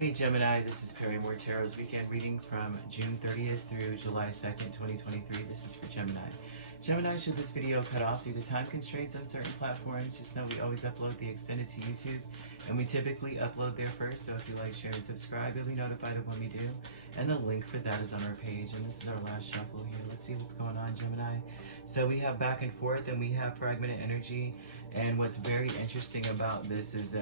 Hey Gemini, this is Perrymore Tarot's weekend reading from June 30th through July 2nd, 2023. This is for Gemini. Gemini, should this video cut off due to time constraints on certain platforms, just know we always upload the extended to YouTube, and we typically upload there first, so if you like, share, and subscribe, you'll be notified of when we do, and the link for that is on our page, and this is our last shuffle here. Let's see what's going on, Gemini. So we have back and forth, and we have fragmented energy, and what's very interesting about this is,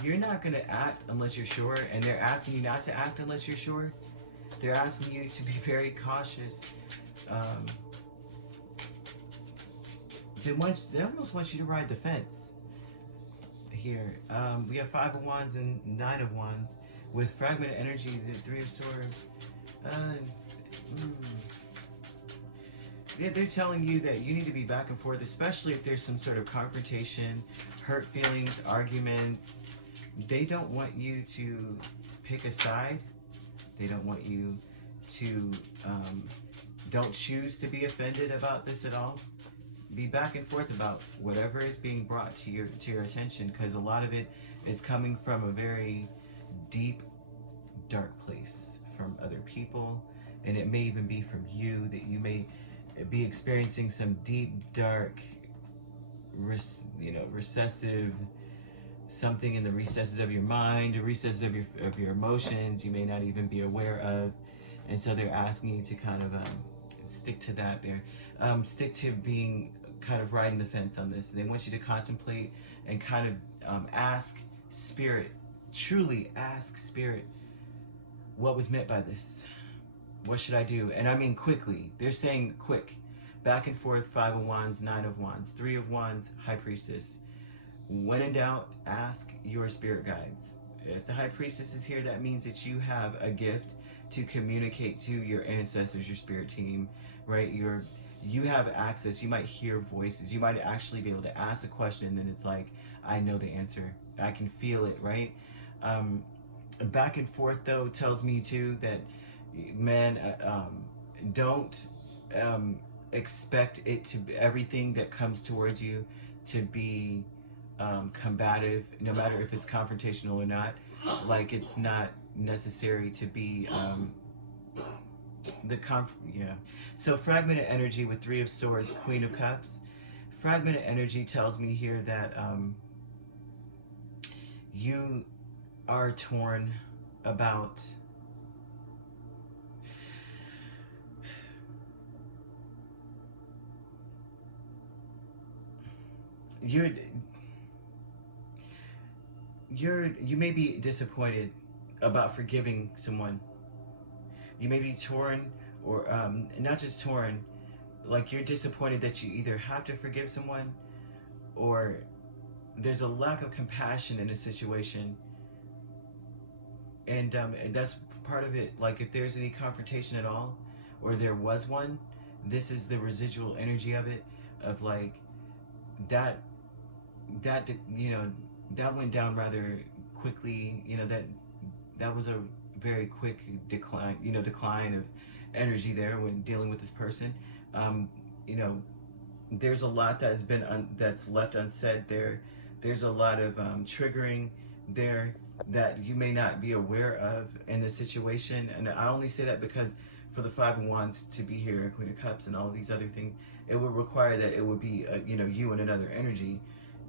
you're not going to act unless you're sure, and they're asking you not to act unless you're sure. They're asking you to be very cautious. They almost want you to ride the fence here. We have Five of Wands and Nine of Wands with fragmented energy, the Three of Swords. Yeah, they're telling you that you need to be back and forth, especially if there's some sort of confrontation, hurt feelings, arguments. They don't want you to pick a side. They don't want you to, don't choose to be offended about this at all. Be back and forth about whatever is being brought to your attention, because a lot of it is coming from a very deep, dark place from other people, and it may even be from you, that you may be experiencing some deep, dark, recessive, something in the recesses of your mind, the recesses of your emotions you may not even be aware of, and so they're asking you to kind of stick to that. Stick to being kind of riding the fence on this. And they want you to contemplate and kind of ask Spirit, truly ask Spirit, what was meant by this? What should I do? And I mean quickly. They're saying quick. Back and forth, Five of Wands, Nine of Wands, Three of Wands, High Priestess. When in doubt, ask your spirit guides. If the High Priestess is here, that means that you have a gift to communicate to your ancestors, your spirit team, right? You have access. You might hear voices. You might actually be able to ask a question, and then it's like, I know the answer. I can feel it, right? Back and forth, though, tells me, too, that, man, don't expect it to be, everything that comes towards you to be combative, no matter if it's confrontational or not. Like, it's not necessary to be So fragmented energy with Three of Swords, Queen of Cups. Fragmented energy tells me here that you are torn about you may be disappointed about forgiving someone. You may be torn, or not just torn, like you're disappointed that you either have to forgive someone, or there's a lack of compassion in a situation, and that's part of it. Like, if there's any confrontation at all, or there was one, this is the residual energy of it, of like that that went down rather quickly. That was a very quick decline of energy there when dealing with this person. There's a lot that has been that's left unsaid there. There's a lot of triggering there that you may not be aware of in the situation. And I only say that because for the Five of Wands to be here, Queen of Cups, and all of these other things, it would require that it would be you and another energy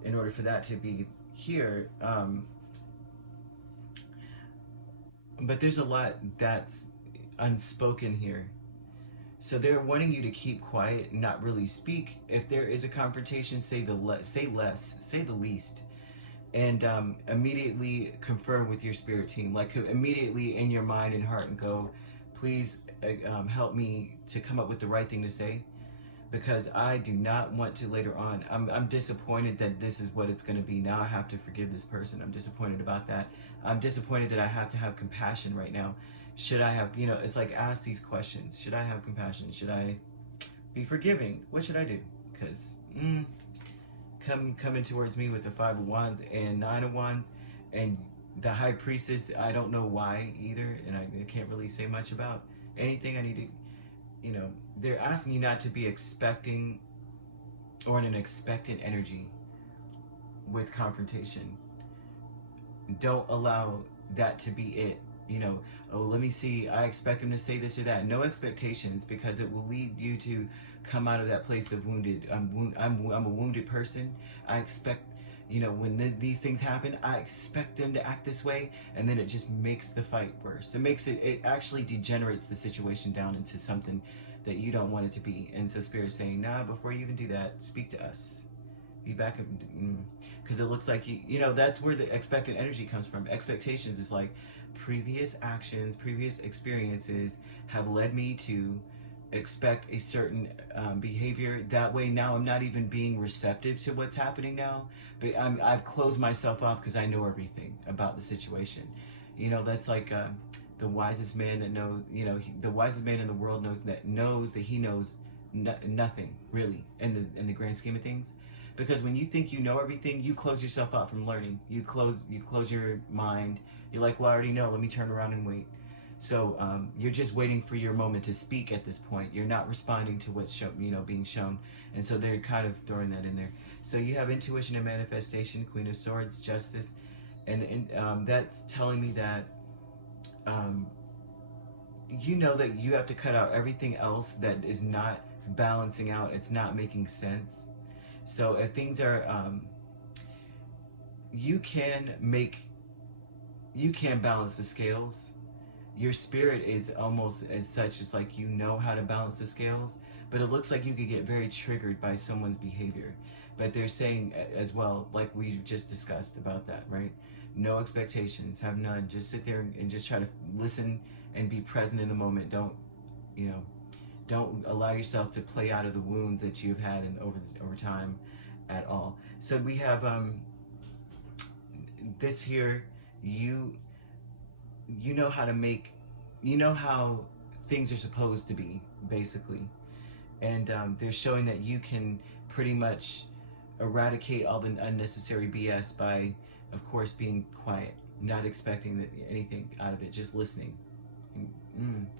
in order for that to be here. But there's a lot that's unspoken here. So they're wanting you to keep quiet and not really speak. If there is a confrontation, say less, say the least. And immediately confirm with your spirit team. Like, immediately in your mind and heart, and go, please help me to come up with the right thing to say. Because I do not want to later on. I'm disappointed that this is what it's going to be. Now I have to forgive this person. I'm disappointed about that. I'm disappointed that I have to have compassion right now. Should I have, it's like, ask these questions. Should I have compassion? Should I be forgiving? What should I do? Because coming towards me with the Five of Wands and Nine of Wands and the High Priestess, I don't know why either, and I can't really say much about anything. I need to, they're asking you not to be expecting or in an expectant energy. with confrontation. Don't allow that to be it. You know, oh, let me see, I expect him to say this or that. No expectations, because it will lead you to come out of that place of wounded. I'm a wounded person. I expect, you know, when these things happen, I expect them to act this way, and then it just makes the fight worse. It actually degenerates the situation down into something that you don't want it to be. And so Spirit's saying, nah, before you even do that, speak to us. Be back, because it looks like you know, that's where the expected energy comes from. Expectations is like, previous actions, previous experiences have led me to expect a certain behavior. That way now I'm not even being receptive to what's happening now, but I've closed myself off because I know everything about the situation. You know, that's like the wisest man that knows, you know, the wisest man in the world knows that he knows nothing really in the grand scheme of things. Because when you think you know everything, you close yourself out from learning. You close your mind. You're like, well, I already know. Let me turn around and wait. So you're just waiting for your moment to speak at this point. You're not responding to what's being shown. And so they're kind of throwing that in there. So you have intuition and manifestation, Queen of Swords, Justice, and that's telling me that you know that you have to cut out everything else that is not balancing out. It's not making sense. So if things are, you can balance the scales. Your spirit is almost as such, as like, you know how to balance the scales, but it looks like you could get very triggered by someone's behavior. But they're saying as well, like we just discussed about that, right? No expectations, have none. Just sit there and just try to listen and be present in the moment. Don't allow yourself to play out of the wounds that you've had over time at all. So we have this here. You know how to make, you know how things are supposed to be, basically. And they're showing that you can pretty much eradicate all the unnecessary BS by, of course, being quiet, not expecting anything out of it, just listening.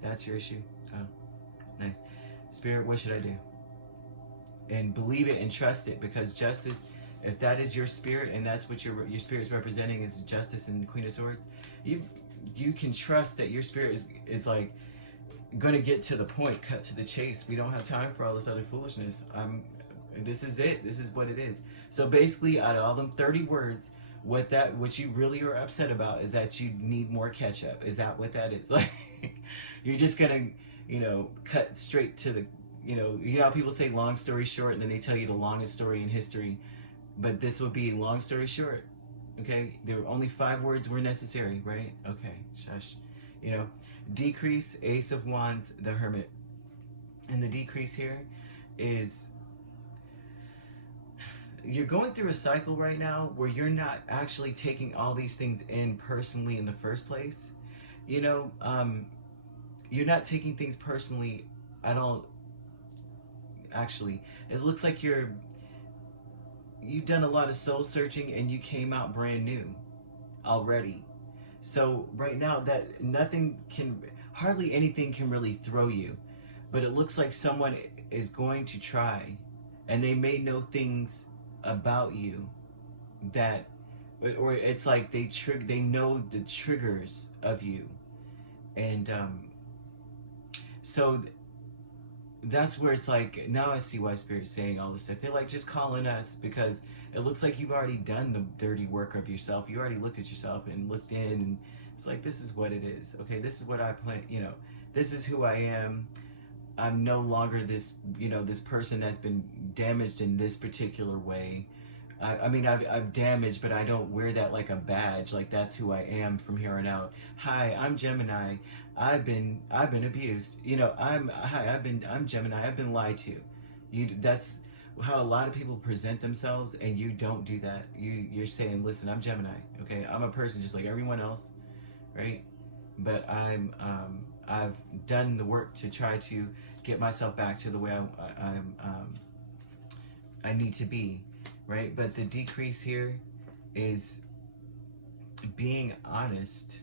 That's your issue? Oh, nice. Spirit, what should I do? And believe it and trust it, because justice, if that is your spirit and that's what your spirit's representing, is justice and Queen of Swords, you can trust that your spirit is like going to get to the point, cut to the chase. We don't have time for all this other foolishness. This is it. This is what it is. So basically, out of all them 30 words, what you really are upset about is that you need more ketchup. Is that what that is? Like, you're just gonna, cut straight to the, how people say long story short, and then they tell you the longest story in history. But this would be long story short. Okay, there were only 5 words were necessary, right? Okay, shush. Decrease, Ace of Wands, the Hermit. And the decrease here is, you're going through a cycle right now where you're not actually taking all these things in personally in the first place. You're not taking things personally at all. Actually, it looks like you've done a lot of soul searching and you came out brand new already. So right now, that hardly anything can really throw you, but it looks like someone is going to try, and they may know things about you that, or it's like they know the triggers of you, and so that's where it's like, now I see why Spirit's saying all this stuff. They're like, just calling us because it looks like you've already done the dirty work of yourself. You already looked at yourself and looked in, and it's like, this is what it is. Okay, this is what I plan, this is who I am. I'm no longer this, this person that's been damaged in this particular way. I mean, I've damaged, but I don't wear that like a badge. Like, that's who I am from here on out. Hi, I'm Gemini. I've been abused. I'm Gemini. I've been lied to. That's how a lot of people present themselves, and you don't do that. You're saying, listen, I'm Gemini. Okay, I'm a person just like everyone else, right? But I've done the work to try to get myself back to the way I need to be, right? But the decrease here is being honest.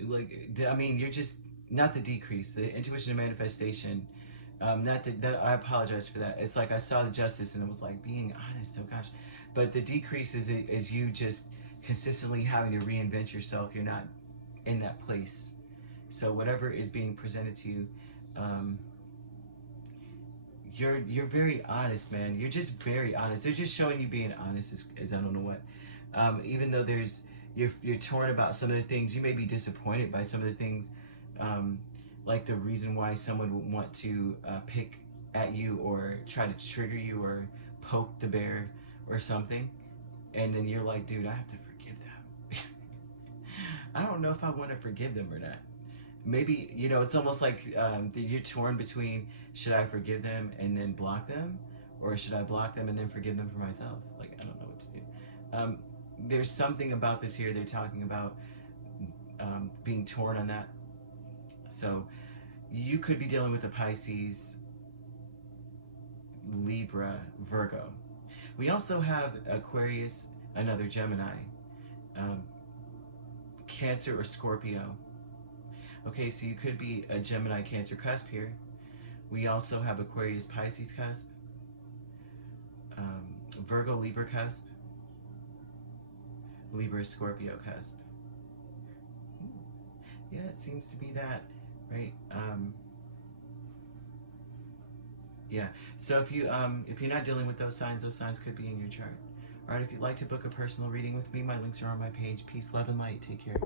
Like, I mean, you're just not the decrease, the intuition and manifestation. Not that I apologize for that. It's like I saw the justice and it was like being honest. Oh gosh, But the decrease is you just consistently having to reinvent yourself. You're not in that place. So whatever is being presented to you, you're very honest, man. You're just very honest. They're just showing you being honest is I don't know what. Even though you're torn about some of the things, you may be disappointed by some of the things, like the reason why someone would want to pick at you or try to trigger you or poke the bear or something, and then you're like, dude, I have to forgive them. I don't know if I want to forgive them or not. Maybe, you know, it's almost like you're torn between, should I forgive them and then block them, or should I block them and then forgive them for myself? Like, I don't know what to do. There's something about this here. They're talking about being torn on that. So you could be dealing with a Pisces, Libra, Virgo. We also have Aquarius, another Gemini, Cancer or Scorpio. Okay, so you could be a Gemini, Cancer cusp here. We also have Aquarius, Pisces cusp, Virgo, Libra cusp, Libra, Scorpio cusp. Yeah, it seems to be that, right? Yeah. So if you're not dealing with those signs could be in your chart. All right. If you'd like to book a personal reading with me, my links are on my page. Peace, love, and light. Take care.